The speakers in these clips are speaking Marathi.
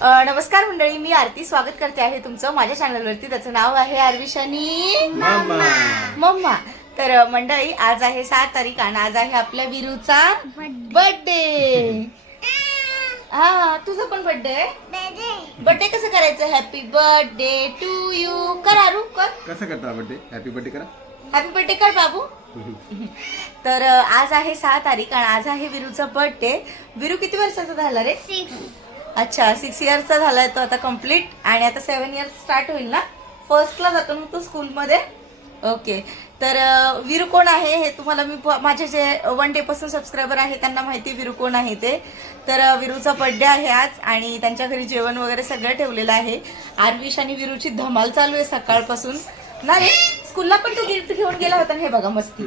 नमस्कार मंडळी मी आरती स्वागत करते आहे तुमचं माझ्या चॅनलवरती त्याचं नाव आहे आरविशानी मम्मा. तर मंडळी आज आहे सात तारीख आणि आज आहे आपल्या विरूचा बर्थडे हा तुझा पण बर्थडे बर्थडे कसं करायचं? हॅपी बर्थडे टू यू कर आरू कर. कसं करता बर्थडे हॅपी बर्थडे करा. हॅपी बर्थडे कर बाबू. तर आज आहे सहा तारीख आणि आज आहे विरूचा बर्थडे विरू किती वर्षाचा झाला रे? अच्छा सिक्स इयर्सचा झालाय तो आता कंप्लीट आणि आता सेवन इयर्स स्टार्ट होईल ना? फर्स्टला जातो मग तो स्कूलमध्ये ओके तर अ, कोण आहे? हे तुम्हाला मी प- माझे जे वन डेपासून सबस्क्रायबर आहे त्यांना माहिती आहे कोण आहे ते. तर विरूचा बड्डे आहे आज आणि त्यांच्या घरी जेवण वगैरे सगळं ठेवलेलं आहे. आरविश आणि विरूची धमाल चालू आहे सकाळपासून. ना रे? स्कूलला पण तू गिफ्ट घेऊन गेला होता ना? हे बघा मस्ती.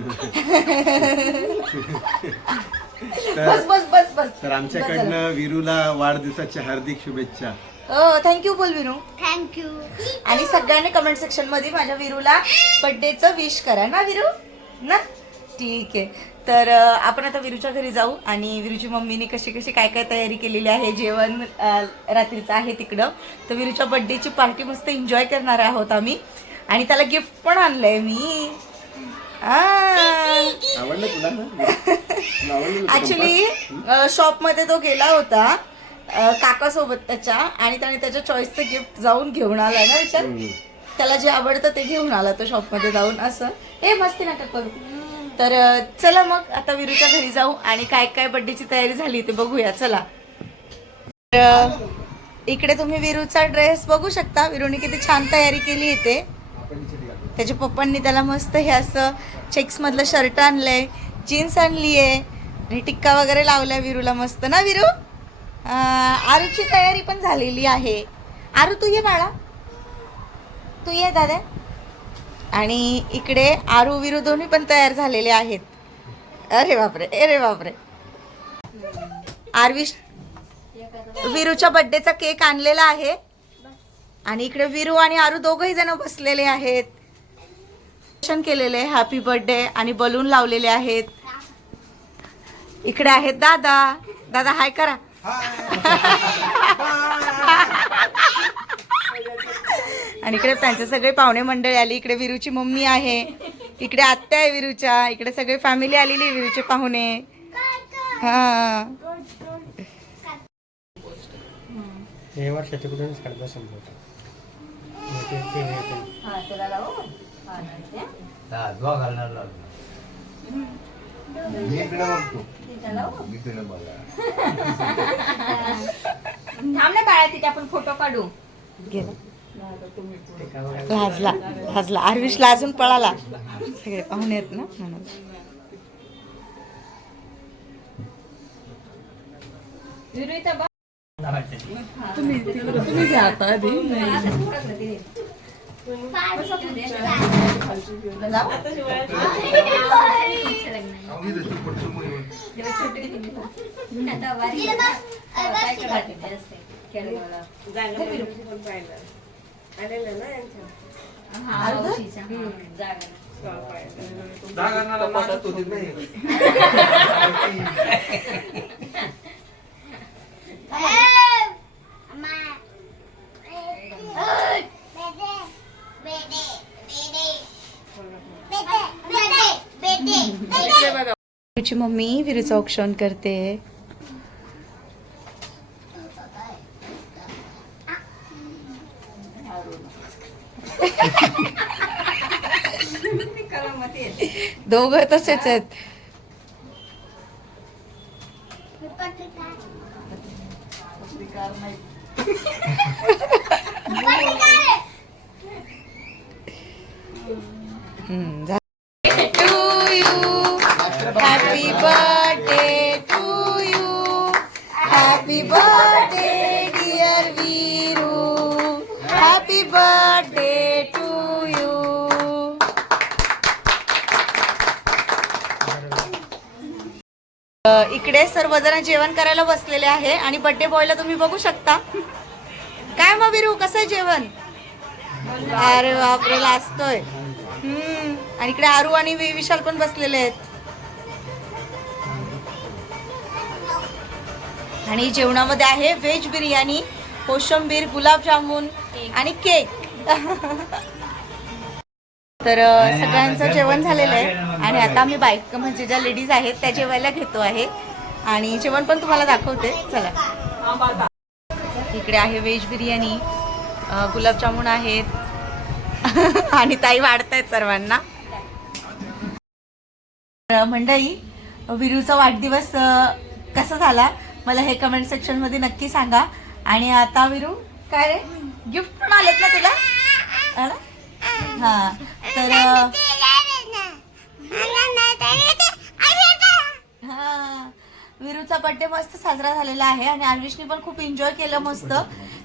बस बस बस बस. तर आमच्याकडनं विरूला वाढदिवसाच्या हार्दिक शुभेच्छा. हो थँक्यू बोल विरू. थँक्यू आणि सगळ्यांनी कमेंट सेक्शनमध्ये माझ्या विरूला बर्थडेचं विश करा. ना विरू? ना? ठीक आहे. तर आपण आता विरूच्या घरी जाऊ आणि विरूची मम्मीने कशी कशी काय काय तयारी केलेली आहे? जेवण रात्रीचं आहे तिकडं. तर विरूच्या बर्थडेची पार्टी मस्त एन्जॉय करणार आहोत आम्ही. आणि त्याला गिफ्ट पण आणलंय मी. आ. आवडलं तुला? ऍक्च्युली शॉपमध्ये तो गेला होता काका सोबत त्याच्या आणि त्याने त्याच्या चॉईसचं गिफ्ट जाऊन घेऊन आला ना हम्म. त्याला जे आवडतं ते घेऊन आला तो शॉपमध्ये जाऊन असं. ए मस्ती नका करू. तर चला मग आता विरूच्या घरी जाऊ आणि काय काय बर्थडेची तयारी झाली ते बघूया चला. तर, इकडे तुम्ही विरूचा ड्रेस बघू शकता. विरूने किती छान तयारी केली आहे ते त्याच्या पप्पांनी त्याला मस्त हे असं चेक्स मधलं शर्ट आणलंय. जीन्स आणली आहे टिक्का वगैरे लावल्या विरूला मस्त. ना विरू? आरूची तयारी पण झालेली आहे. आरू तू ये बाळा. तू ये दादा. आणि इकडे आरू विरू दोन्ही पण तयार झालेले आहेत. अरे बापरे अरे बापरे. आरविश विरूच्या बड्डेचा केक आणलेला आहे. आणि इकडे विरू आणि आरू दोघही जण बसलेले आहेत. केलेले हॅपी बर्थडे आणि बलून लावलेले आहेत. इकडे आहेत दादा. दादा हाय करा. आणि इकडे त्यांचे सगळे पाहुणे मंडळी आली. इकडे विरूची मम्मी आहे. इकडे आत्या आहे विरूच्या. इकडे सगळे फॅमिली आलेली आहे विरूचे पाहुणे. हा. हे वर्षाचे कुठूनच काढता समजवतो ते ते हे पण. थांब ना बाळा तिथे आपण फोटो काढू. बघा. लाजला लाजला आरविश लाजून पळाला. सगळे पाहुणे आहेत ना म्हणून. विरू इथं बघ. आता वारी आहे ना. काय करायचं ते असते. खेळगावला. हा, औशीचा. हा, जागा. विरूची मम्मी विरूचं औक्षण करते दोघं तसेच आहेत to happy birthday to you happy birthday dear Veeru happy birthday to you इकडे सर्वजण जेवण करायला बसलेले आहे आणि बर्थडे बॉयला तुम्ही बघू शकता. काय मग विरू कसं आहे जेवण? अरे बापरे लाजतोय. हम्म. आणि इकडे आरू आणि वि- विशाल पण बसलेले आहेत. आणि जेवणामध्ये आहे व्हेज बिर्याणी कोशिंबीर गुलाबजामुन आणि केक. तर सगळ्यांचं जेवण झालेलं आहे. आणि आता आम्ही बाईक म्हणजे ज्या लेडीज आहेत त्या जेवायला घेतो आहे. आणि जेवण पण तुम्हाला दाखवते. चला. इकडे आहे व्हेज बिर्याणी. गुलाबजामुन आहेत. आणि ताई वाढतायत सर्वांना. तर मंडळी विरूचा वाढदिवस कसा झाला? मला हे कमेंट सेक्शनमध्ये नक्की सांगा. आणि आता विरू काय रे? गिफ्ट पण आलेत ना तुला? हा तर हा. विरूचा बर्थडे मस्त साजरा झालेला आहे आणि आर्विशनी पण खूप एन्जॉय केलं मस्त.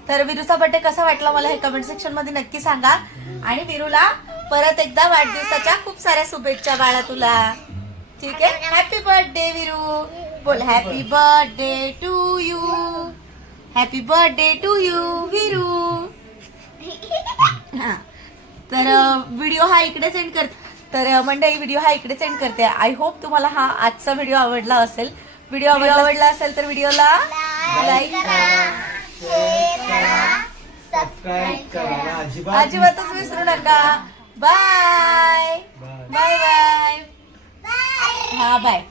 तर विरूचा बर्थडे कसा वाटला मला हे कमेंट सेक्शनमध्ये नक्की सांगा. आणि विरूला परत एकदा वाढदिवसाच्या खूप साऱ्या शुभेच्छा बाळा तुला. ठीक आहे? Happy birthday Viru. बोल happy birthday to you happy birthday to you Viru हा. तर व्हिडिओ हा इकडे सेंड कर तर मंडळी व्हिडिओ हा इकडे सेंड करते. आय होप तुम्हाला हा आजचा व्हिडिओ आवडला असेल. व्हिडिओ आवडला असेल तर व्हिडिओला लाईक अजिबात अजिबातच विसरू नका. बाय बाय बाय हा बाय